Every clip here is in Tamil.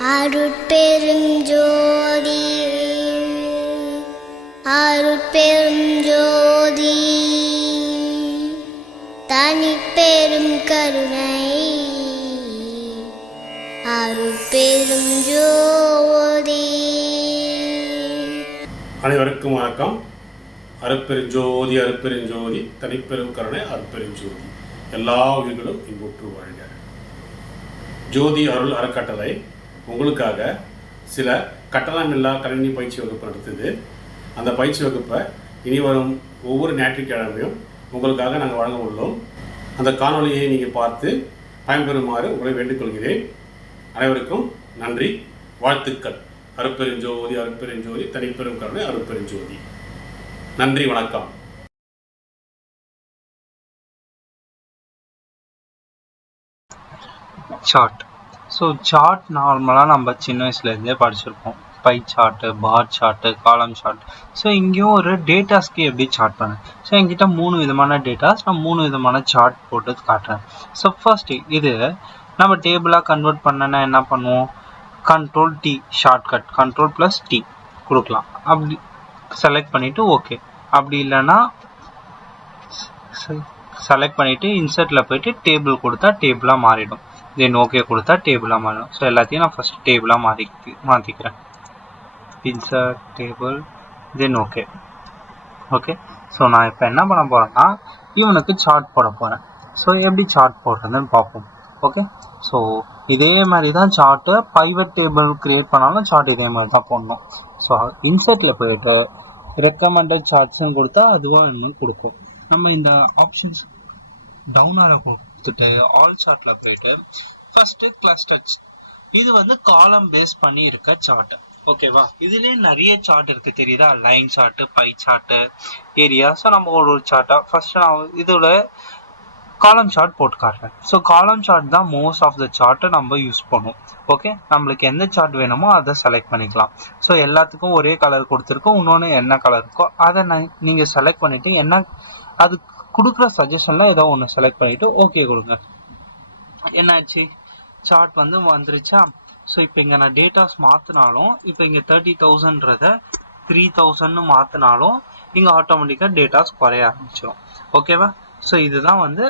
அருட்பெருஞ்சோதி அருட்பெருஞ்சோதி தனிப்பெரும் கருணை அருட்பெருஞ்சோதி அனைவருக்கும் வணக்கம். அருப்பெருஞ்சோதி அருப்பெருஞ்சோதி தனிப்பெரும் கருணை அருப்பெருஞ்சோதி எல்லா உயிர்களும் இன்புற்று வாழ்க. ஜோதி அருள் அறக்கட்டளை உங்களுக்காக சில கட்டணமில்லா கணினி பயிற்சி வகுப்பு நடத்துது. அந்த பயிற்சி வகுப்பை இனி வரும் ஒவ்வொரு ஞாயிற்றுக்கிழமையும் உங்களுக்காக நாங்கள் வழங்க உள்ளோம். அந்த காணொளியை நீங்கள் பார்த்து பயன்பெறுமாறு உங்களை வேண்டிக்கொள்கிறேன் அனைவருக்கும் நன்றி. வாழ்த்துக்கள். அருப்பெருஞ்சோதி அருப்பெருஞ்சோதி தனிப்பெரும் கருணை அருப்பெருஞ்சோதி நன்றி வணக்கம். சார்ட் ஸோ சார்ட் நார்மலாக நம்ம சின்ன வயசுலேருந்தே படிச்சிருப்போம். Pie chart bar chart column chart so இங்கேயும் ஒரு டேட்டாஸ்க்கு எப்படி சார்ட் பண்ணேன்? ஸோ என்கிட்ட மூணு விதமான டேட்டாஸ் நான் மூணு விதமான சார்ட் போட்டு காட்டுறேன். ஸோ ஃபர்ஸ்ட் இது நம்ம டேபிளாக கன்வெர்ட் பண்ணனா என்ன பண்ணுவோம்? Control D shortcut control plus D கொடுக்கலாம். அப்படி செலக்ட் பண்ணிவிட்டு ஓகே அப்படி இல்லைன்னா செலக்ட் பண்ணிவிட்டு இன்சர்ட்டில் போயிட்டு டேபிள் கொடுத்தா டேபிளாக மாறிடும். தென் ஓகே கொடுத்தா டேபிளாக மாறும். ஸோ எல்லாத்தையும் நான் ஃபஸ்ட் டேபிளாக மாறி மாற்றிக்கிறேன் insert table then okay okay so நான் இப்போ என்ன பண்ண போகிறேன்னா இவனுக்கு சார்ட் போட போகிறேன் ஸோ எப்படி சார்ட் போடுறதுன்னு பார்ப்போம். ஓகே ஸோ இதே மாதிரி தான் சார்ட்டு பைவட் டேபிள் க்ரியேட் பண்ணாலும் சார்ட் இதே மாதிரி தான் போடணும் ஸோ இன்சர்ட்டில் போயிட்டு ரெக்கமெண்டட் சார்ட்ஸ்னு கொடுத்தா அதுவாக இன்னும் கொடுக்கும். நம்ம இந்த ஆப்ஷன்ஸ் டவுனாக கொடுக்கும் கொடுத்துட்டு ஆல் சார்ட்ல போயிட்டு ஃபர்ஸ்ட் கிளஸ்டர்ஸ் இது வந்து காலம் பேஸ் பண்ணி இருக்க சார்ட் ஓகேவா இதுலயே நிறைய சார்ட் இருக்கு தெரியுதா? Line chart pie chart area so நம்ம ஒரு ஒரு சார்ட்டா ஃபர்ஸ்ட் நான் இதோட காலம் சார்ட் போட்டு காட்டுறேன். ஸோ காலம் சார்ட் தான் மோஸ்ட் ஆஃப் த சார்ட்டை நம்ம யூஸ் பண்ணுவோம் ஓகே நம்மளுக்கு எந்த சார்ட் வேணுமோ அதை செலக்ட் பண்ணிக்கலாம். ஸோ எல்லாத்துக்கும் ஒரே கலர் கொடுத்துருக்கோம் இன்னொன்று என்ன கலர் இருக்கோ அதை நீங்கள் செலக்ட் பண்ணிட்டு என்ன அது கொடுக்குற சஜஷனில் ஏதோ ஒன்று செலக்ட் பண்ணிட்டு ஓகே கொடுங்க. என்னாச்சு? சார்ட் வந்து வந்துருச்சா? ஸோ இப்போ இங்கே நான் டேட்டாஸ் மாற்றினாலும் இப்போ இங்கே தேர்ட்டி தௌசண்ட்றத த்ரீ தௌசண்ட்னு மாற்றினாலும் இங்கே ஆட்டோமேட்டிக்காக டேட்டாஸ் குறைய ஆரம்பிச்சிடும் ஓகேவா ஸோ இதுதான் வந்து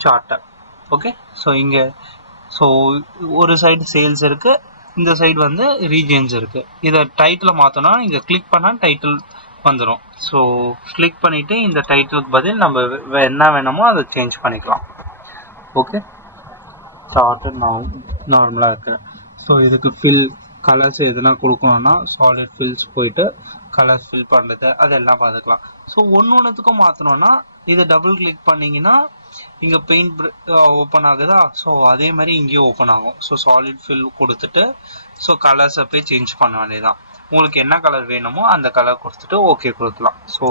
சார்ட்டை ஓகே ஸோ இங்கே ஸோ ஒரு சைடு சேல்ஸ் இருக்கு இந்த சைடு வந்து ரீஜன்ஸ் இருக்கு. இதை டைட்டில் மாற்றோம்னா இங்கே கிளிக் பண்ணால் டைட்டில் வந்துடும் ஸோ கிளிக் பண்ணிவிட்டு இந்த டைட்டிலுக்கு பதில் நம்ம என்ன வேணுமோ அதை சேஞ்ச் பண்ணிக்கலாம். ஓகே சார்ட்டு நான் நார்மலாக இருக்கிறேன் ஸோ இதுக்கு ஃபில் கலர்ஸ் எதுனா கொடுக்கணும்னா சாலிட் ஃபில்ஸ் போயிட்டு கலர்ஸ் ஃபில் பண்ணுறது அதெல்லாம் பார்த்துக்கலாம். ஸோ ஒன்று ஒன்றுத்துக்கும் மாற்றணும்னா இதை டபுள் கிளிக் பண்ணிங்கன்னா இங்கே பெயிண்ட் ஓப்பன் ஆகுதா? ஸோ அதே மாதிரி இங்கேயும் ஓப்பன் ஆகும். ஸோ சாலிட் ஃபில் கொடுத்துட்டு ஸோ கலர்ஸை போய் சேஞ்ச் பண்ண வேண்டியதான் உங்களுக்கு என்ன கலர் வேணுமோ அந்த கலர் கொடுத்துட்டு ஓகே கொடுக்கலாம். ஸோ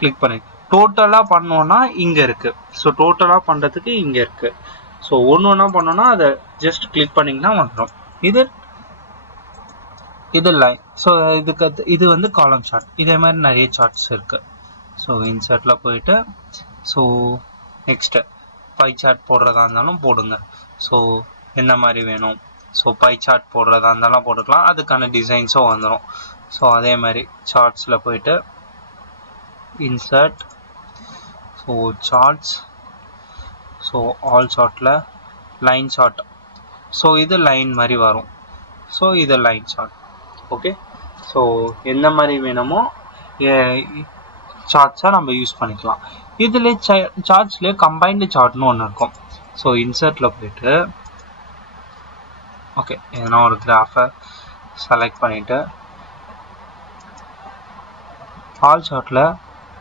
கிளிக் பண்ணி டோட்டலாக பண்ணோன்னா இங்கே இருக்குது ஸோ டோட்டலாக பண்ணுறதுக்கு இங்கே இருக்குது ஸோ ஒன்று ஒன்றா பண்ணோன்னா அதை ஜஸ்ட் கிளிக் பண்ணிங்கன்னா வந்துடும் இது இது லைன் ஸோ இதுக்கு இது வந்து காலம் சார்ட் இதே மாதிரி நிறைய சார்ட்ஸ் இருக்கு. ஸோ இன்சர்ட்டில் போயிட்டு ஸோ நெக்ஸ்ட்டு பை சார்ட் போடுறதா இருந்தாலும் போடுங்க. ஸோ என்ன மாதிரி வேணும்? ஸோ பை சார்ட் போடுறதா இருந்தாலும் போட்டுக்கலாம். அதுக்கான டிசைன்ஸும் வந்துடும் ஸோ அதே மாதிரி சார்ட்ஸில் போயிட்டு insert so charts so all சார்ட்டில் லைன் சார்ட் ஸோ இது லைன் மாதிரி வரும். ஸோ இது லைன் சார்ட் ஓகே ஸோ எந்த மாதிரி வேணுமோ சார்ட்ஸாக நம்ம யூஸ் பண்ணிக்கலாம். இதில் சார்ட்ஸ்லேயே கம்பைன்டு சார்ட்னு ஒன்று இருக்கும். ஸோ இன்சர்ட்டில் போயிட்டு ஓகே எதனா ஒரு கிராஃபை செலக்ட் பண்ணிவிட்டு ஆல் சார்ட்டில்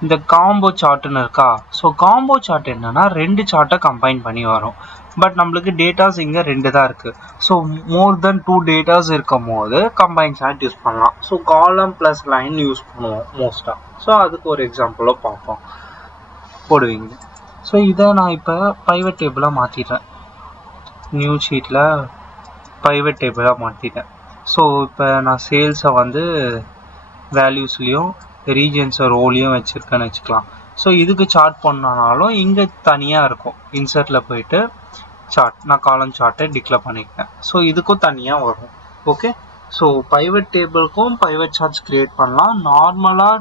இந்த காம்போ சார்ட்டுன்னு இருக்கா? ஸோ காம்போ சார்ட் என்னன்னா ரெண்டு சார்ட்டை கம்பைன் பண்ணி வரும். பட் நம்மளுக்கு டேட்டாஸ் இங்கே ரெண்டு தான் இருக்குது so more then two datas இருக்கும் போது கம்பைன் சார்ட் யூஸ் பண்ணலாம். So column plus line use பண்ணுவோம் மோஸ்ட்டாக ஸோ அதுக்கு ஒரு எக்ஸாம்பிளாக பார்ப்போம். போடுவீங்க. ஸோ இதை நான் இப்போ ப்ரைவேட் டேபிளாக மாற்றிட்டேன் நியூ ஷீட்டில் ப்ரைவேட் டேபிளாக மாற்றிட்டேன் ஸோ இப்போ நான் சேல்ஸை வந்து வேல்யூஸ்லேயும் ரீஜன்ஸை ரோலையும் வச்சுருக்கேன்னு வச்சுக்கலாம். ஸோ இதுக்கு சார்ட் பண்ணனாலும் இங்கே தனியாக இருக்கும். இன்சர்ட்டில் போயிட்டு சார்ட் நான் காலம் சார்ட்டை டிக்ளேர் பண்ணிக்கிட்டேன். ஸோ இதுக்கும் தனியாக வரும். ஓகே ஸோ பைவட் டேபிளுக்கும் பைவட் சார்ட்ஸ் க்ரியேட் பண்ணலாம். நார்மலாக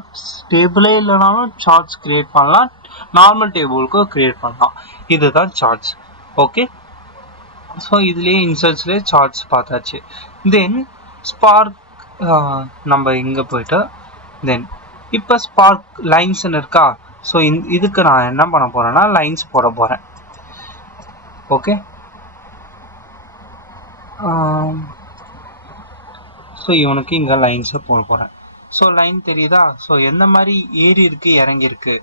டேபிளே இல்லைனாலும் சார்ட்ஸ் க்ரியேட் பண்ணலாம். நார்மல் டேபிளுக்கும் க்ரியேட் பண்ணலாம். இதுதான் சார்ட்ஸ் ஓகே ஸோ இதுலேயே இன்சர்ட்ஸ்லேயே சார்ட்ஸ் பார்த்தாச்சு. தென் ஸ்பார்க் நம்ம இங்கே போயிட்டு தென் இப்போ ஸ்பார்க் லைன்ஸ்னு இருக்கா? ஸோ இதுக்கு நான் என்ன பண்ண போகிறேன்னா லைன்ஸ் போட போகிறேன் ஓகே ஸோ இவனுக்கு இங்கே லைன்ஸை போட போகிறேன் ஸோ லைன் தெரியுதா? ஸோ எந்த மாதிரி ஏரி இருக்கு இறங்கி இருக்கு?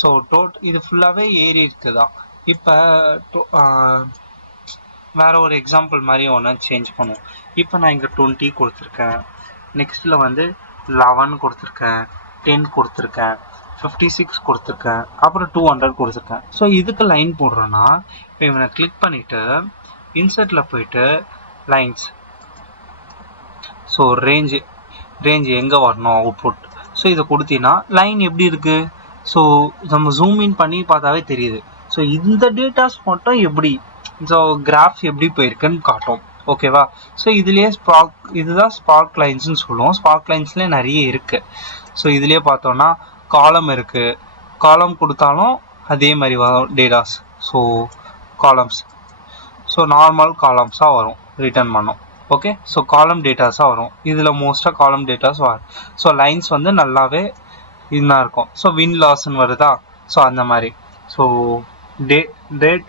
ஸோ டோட் இது ஃபுல்லாகவே ஏரி இருக்குது? தான் இப்போ வேற ஒரு எக்ஸாம்பிள் மாதிரி ஒன்று சேஞ்ச் பண்ணுவோம் இப்போ நான் இங்கே டுவெண்ட்டி கொடுத்துருக்கேன். நெக்ஸ்ட்டில் வந்து லெவன் கொடுத்துருக்கேன். டென் கொடுத்துருக்கேன். ஃபிஃப்டி சிக்ஸ் கொடுத்துருக்கேன். அப்புறம் டூ ஹண்ட்ரட் கொடுத்துருக்கேன். ஸோ இதுக்கு லைன் போடுறேன்னா இப்போ இவனை கிளிக் பண்ணிவிட்டு இன்சர்ட்டில் போயிட்டு லைன்ஸ் ஸோ ரேஞ்சு ரேஞ்ச் எங்கே வரணும் அவுட்புட் ஸோ இதை கொடுத்தீங்கன்னா லைன் எப்படி இருக்குது ஸோ நம்ம ஜூம் இன் பண்ணி பார்த்தாவே தெரியுது. ஸோ இந்த டேட்டாஸ் மட்டும் எப்படி ஸோ கிராஃப் எப்படி போயிருக்குன்னு காட்டும். ஓகேவா ஸோ இதுலேயே ஸ்பார்க் இதுதான் ஸ்பார்க் லைன்ஸ்னு சொல்லுவோம். ஸ்பார்க் லைன்ஸ்லேயே நிறைய இருக்குது ஸோ இதுலேயே பார்த்தோன்னா காலம் இருக்குது காலம் கொடுத்தாலும் அதே மாதிரி வரும் datas so columns so normal காலம்ஸாக வரும். ரிட்டர்ன் பண்ணும். ஓகே ஸோ காலம் டேட்டாஸாக வரும். இதில் மோஸ்ட்டாக காலம் டேட்டாஸ் வரும் ஸோ லைன்ஸ் வந்து நல்லாவே இதுதான் இருக்கும். ஸோ வின் லாஸ்ன்னு வருதா? ஸோ அந்த மாதிரி. ஸோ டே டேட்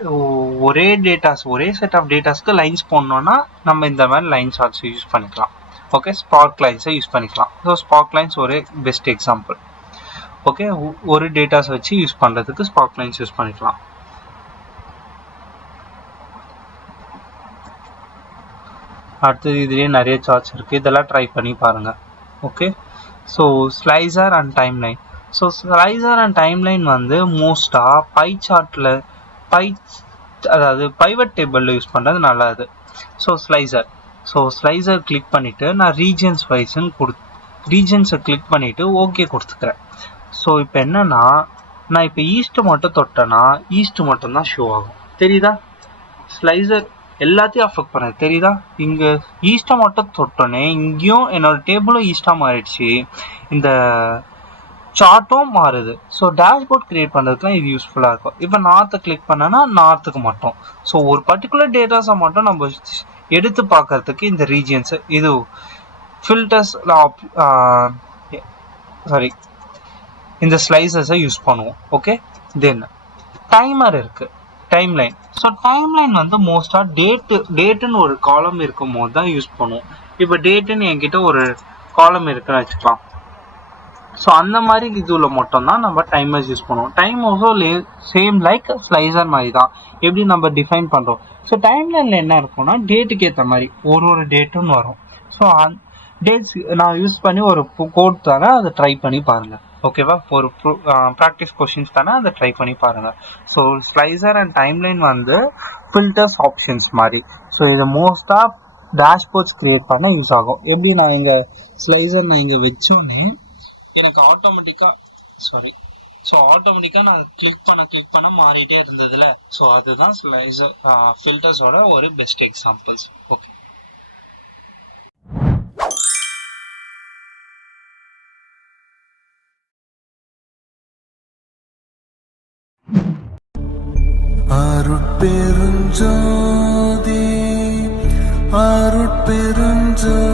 ஒரே டேட்டாஸ் ஒரே செட் ஆஃப் டேட்டாஸ்க்கு லைன்ஸ் போடணுன்னா நம்ம இந்த மாதிரி லைன் சார்ட்ஸ் யூஸ் பண்ணிக்கலாம். ஓகே ஸ்பார்க் லைன்ஸை யூஸ் பண்ணிக்கலாம். ஸோ ஸ்பார்க் லைன்ஸ் ஒரே பெஸ்ட் எக்ஸாம்பிள் ஓகே ஒரு டேட்டாஸ் வச்சு யூஸ் பண்ணுறதுக்கு ஸ்பார்க் லைன்ஸ் யூஸ் பண்ணிக்கலாம். அடுத்தது இதுலேயே நிறைய சார்ட்ஸ் இருக்குது இதெல்லாம் ட்ரை பண்ணி பாருங்கள் okay so slicer and time line so slicer and timeline வந்து மோஸ்ட்டாக பை சார்ட்டில் பை அதாவது பைவட் டேபிளில் யூஸ் பண்ணுறது நல்லது. So slicer so slicer click பண்ணிவிட்டு நான் ரீஜன்ஸ் வைஸ்ன்னு கொடு ரீஜன்ஸை கிளிக் பண்ணிவிட்டு ஓகே கொடுத்துக்கிறேன். ஸோ இப்போ என்னென்னா நான் இப்போ ஈஸ்ட்டு மட்டும் தொட்டேன்னா ஈஸ்ட்டு மட்டும்தான் ஷோ ஆகும். தெரியுதா? ஸ்லைசர் எல்லாத்தையும் அஃபெக்ட் பண்ணுது. தெரியுதா? இங்கே ஈஸ்ட்டை மட்டும் தொட்டோன்னே இங்கேயும் என்னோட டேபிளும் ஈஸ்ட்டாக மாறிடுச்சு. இந்த சார்ட்டும் மாறுது. ஸோ டேஷ்போர்ட் கிரியேட் பண்ணுறதுக்குலாம் இது யூஸ்ஃபுல்லாக இருக்கும். இப்போ நார்த்தை கிளிக் பண்ணனா நார்த்துக்கு மட்டும். ஸோ ஒரு பர்டிகுலர் டேட்டாஸை மட்டும் நம்ம எடுத்து பார்க்கறதுக்கு இந்த ரீஜியன்ஸு இது ஃபில்டர்ஸ் சாரி இந்த ஸ்லைசஸை யூஸ் பண்ணுவோம். ஓகே தென் டைமர் இருக்குது time line so time line வந்து மோஸ்ட்டாக டேட்டு டேட்டுன்னு ஒரு காலம் இருக்கும் போது தான் யூஸ் பண்ணுவோம். இப்போ டேட்டுன்னு என்கிட்ட ஒரு காலம் இருக்குன்னு வச்சுக்கலாம். ஸோ அந்த மாதிரி இதில் மட்டும்தான் நம்ம டைமர்ஸ் யூஸ் பண்ணுவோம். டைம் ஆல்சோ லே சேம் லைக் ஸ்லைசர் மாதிரி தான் எப்படி நம்ம டிஃபைன் பண்ணுறோம் ஸோ டைம் லைனில் என்ன இருக்கும்னா டேட்டுக்கு ஏற்ற மாதிரி ஒரு ஒரு டேட்டுன்னு வரும். ஸோ அந் டேட்ஸ் நான் யூஸ் பண்ணி ஒரு கோட் தானே அதை ட்ரை பண்ணி பாருங்கள் ஓகேவா ஒரு ப்ராக்டிஸ் கொஷின்ஸ் தானே அதை ட்ரை பண்ணி பாருங்கள் ஸோ ஸ்லைசர் அண்ட் டைம்லைன் வந்து ஃபில்டர்ஸ் ஆப்ஷன்ஸ் மாதிரி. ஸோ இது மோஸ்ட்டாக டேஷ்போர்ட்ஸ் க்ரியேட் பண்ண யூஸ் ஆகும். எப்படி நான் இங்கே ஸ்லைசர் நான் இங்கே வச்சோன்னே எனக்கு ஆட்டோமேட்டிக்காக சாரி ஸோ ஆட்டோமேட்டிக்காக நான் கிளிக் பண்ண கிளிக் பண்ண மாறிட்டே இருந்ததுல. ஸோ அதுதான் ஸ்லைசர் ஃபில்டர்ஸோட ஒரு பெஸ்ட் எக்ஸாம்பிள்ஸ் ஓகே அருட்பெருஞ்சோதி அருட்பெருஞ்சோதி